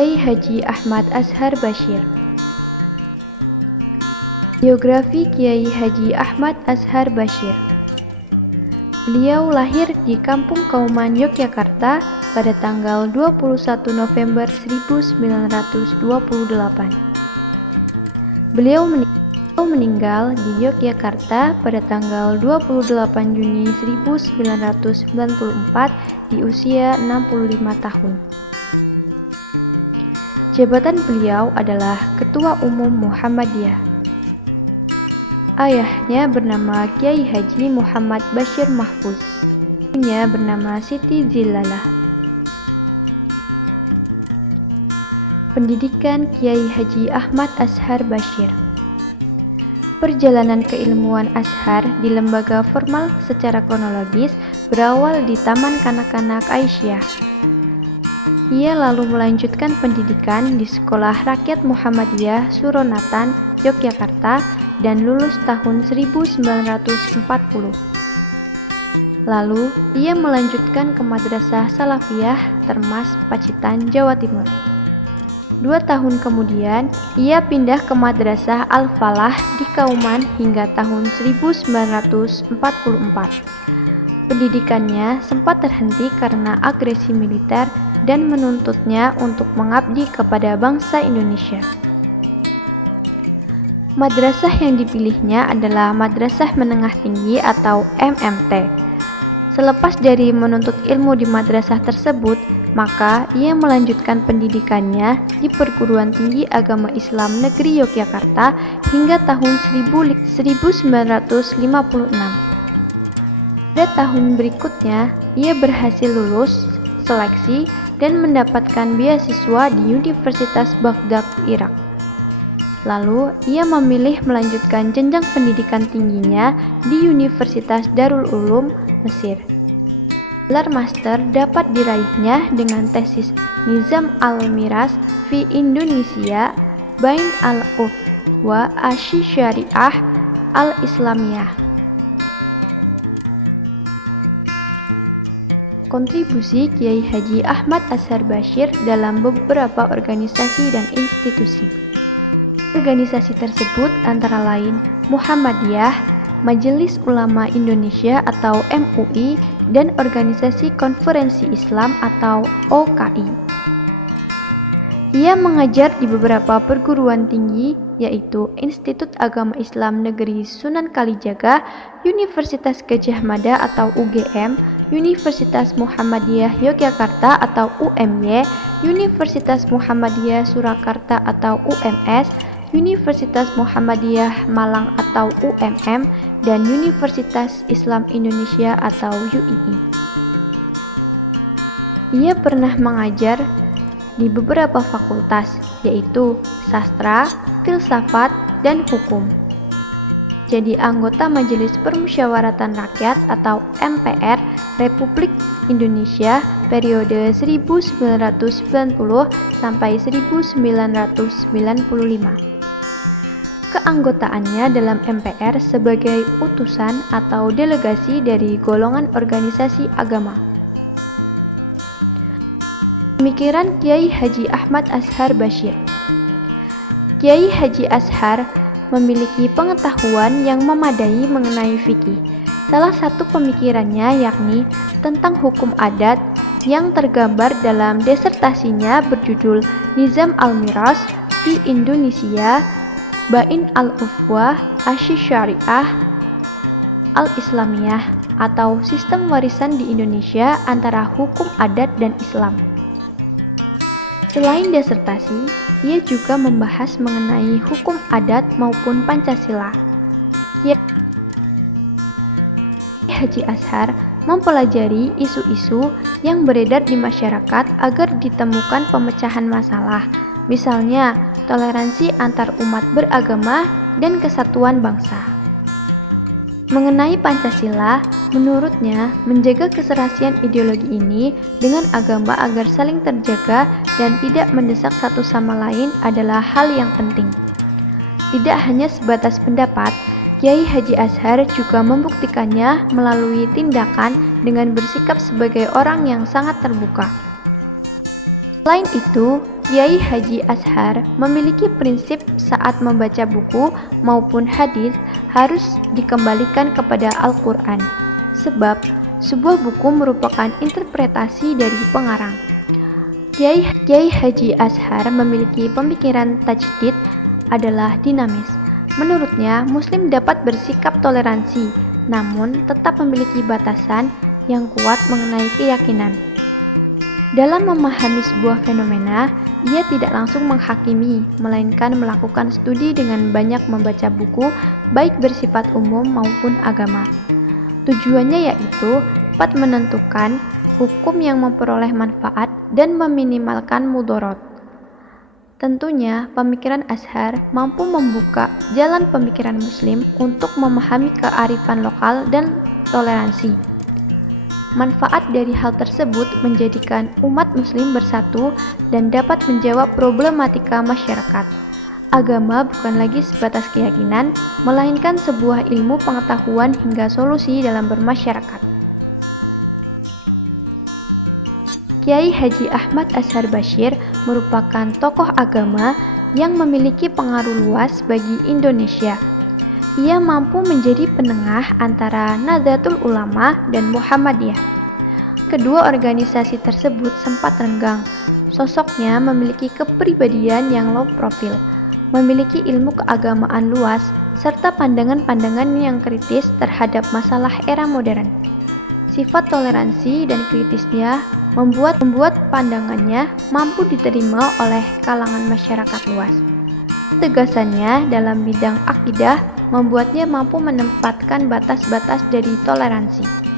Kiai Haji Ahmad Azhar Bashir. Biografi Kiai Haji Ahmad Azhar Bashir. Beliau lahir di Kampung Kauman, Yogyakarta pada tanggal 21 November 1928. Beliau meninggal di Yogyakarta pada tanggal 28 Juni 1994 di usia 65 tahun. Jabatan beliau adalah Ketua Umum Muhammadiyah. Ayahnya bernama Kiai Haji Muhammad Bashir Mahfuz. Ibunya bernama Siti Zilalah. Pendidikan Kiai Haji Ahmad Azhar Bashir. Perjalanan keilmuan Azhar di lembaga formal secara kronologis berawal di Taman Kanak-kanak Aisyah. Ia lalu melanjutkan pendidikan di Sekolah Rakyat Muhammadiyah Suronatan, Yogyakarta dan lulus tahun 1940. Lalu, ia melanjutkan ke Madrasah Salafiyah Termas, Pacitan, Jawa Timur. 2 tahun kemudian, ia pindah ke Madrasah Al-Falah di Kauman hingga tahun 1944. Pendidikannya sempat terhenti karena agresi militer dan menuntutnya untuk mengabdi kepada bangsa Indonesia. Madrasah yang dipilihnya adalah Madrasah Menengah Tinggi atau MMT. Selepas dari menuntut ilmu di madrasah tersebut, maka ia melanjutkan pendidikannya di Perguruan Tinggi Agama Islam Negeri Yogyakarta hingga tahun 1956. Pada tahun berikutnya, ia berhasil lulus seleksi dan mendapatkan beasiswa di Universitas Baghdad, Irak. Lalu, ia memilih melanjutkan jenjang pendidikan tingginya di Universitas Darul Ulum, Mesir. Gelar master dapat diraihnya dengan tesis Nizam al-Miras fi Indonesia Bain al-Ufwa Asy-Syariah al-Islamiyah. Kontribusi Kiai Haji Ahmad Azhar Bashir dalam beberapa organisasi dan institusi. Organisasi tersebut antara lain Muhammadiyah, Majelis Ulama Indonesia atau MUI, dan Organisasi Konferensi Islam atau OKI. Ia mengajar di beberapa perguruan tinggi, yaitu Institut Agama Islam Negeri Sunan Kalijaga, Universitas Gadjah Mada atau UGM, Universitas Muhammadiyah Yogyakarta atau UMY, Universitas Muhammadiyah Surakarta atau UMS, Universitas Muhammadiyah Malang atau UMM, dan Universitas Islam Indonesia atau UII. Ia pernah mengajar di beberapa fakultas, yaitu sastra, filsafat, dan hukum. Jadi anggota Majelis Permusyawaratan Rakyat atau MPR Republik Indonesia periode 1990 sampai 1995. Keanggotaannya dalam MPR sebagai utusan atau delegasi dari golongan organisasi agama. Pemikiran Kiai Haji Ahmad Azhar Bashir. Kiai Haji Azhar memiliki pengetahuan yang memadai mengenai fikih. Salah satu pemikirannya yakni tentang hukum adat yang tergambar dalam disertasinya berjudul Nizam al-Miras fi Indonesia Bain al-Ufwa Asy-Syariah al-Islamiyah atau sistem warisan di Indonesia antara hukum adat dan Islam. Selain disertasi, ia juga membahas mengenai hukum adat maupun Pancasila. Haji Azhar mempelajari isu-isu yang beredar di masyarakat agar ditemukan pemecahan masalah, misalnya toleransi antar umat beragama dan kesatuan bangsa. Mengenai Pancasila, menurutnya menjaga keserasian ideologi ini dengan agama agar saling terjaga dan tidak mendesak satu sama lain adalah hal yang penting. Tidak hanya sebatas pendapat, Kiai Haji Azhar juga membuktikannya melalui tindakan dengan bersikap sebagai orang yang sangat terbuka. Selain itu, Kiai Haji Ashar memiliki prinsip saat membaca buku maupun hadis harus dikembalikan kepada Al-Quran, sebab sebuah buku merupakan interpretasi dari pengarang. Kiai Haji Ashar memiliki pemikiran tajdid adalah dinamis. Menurutnya, Muslim dapat bersikap toleransi, namun tetap memiliki batasan yang kuat mengenai keyakinan. Dalam memahami sebuah fenomena, ia tidak langsung menghakimi, melainkan melakukan studi dengan banyak membaca buku, baik bersifat umum maupun agama. Tujuannya yaitu dapat menentukan hukum yang memperoleh manfaat dan meminimalkan mudorot. Tentunya, pemikiran Ashar mampu membuka jalan pemikiran Muslim untuk memahami kearifan lokal dan toleransi. Manfaat dari hal tersebut menjadikan umat Muslim bersatu dan dapat menjawab problematika masyarakat. Agama bukan lagi sebatas keyakinan, melainkan sebuah ilmu pengetahuan hingga solusi dalam bermasyarakat. Kiai Haji Ahmad Ashar Bashir merupakan tokoh agama yang memiliki pengaruh luas bagi Indonesia. Ia mampu menjadi penengah antara Nahdlatul Ulama dan Muhammadiyah. Kedua organisasi tersebut sempat renggang. Sosoknya memiliki kepribadian yang low profile, memiliki ilmu keagamaan luas, serta pandangan-pandangan yang kritis terhadap masalah era modern. Sifat toleransi dan kritisnya membuat pandangannya mampu diterima oleh kalangan masyarakat luas. Ketegasannya dalam bidang akidah membuatnya mampu menempatkan batas-batas dari toleransi.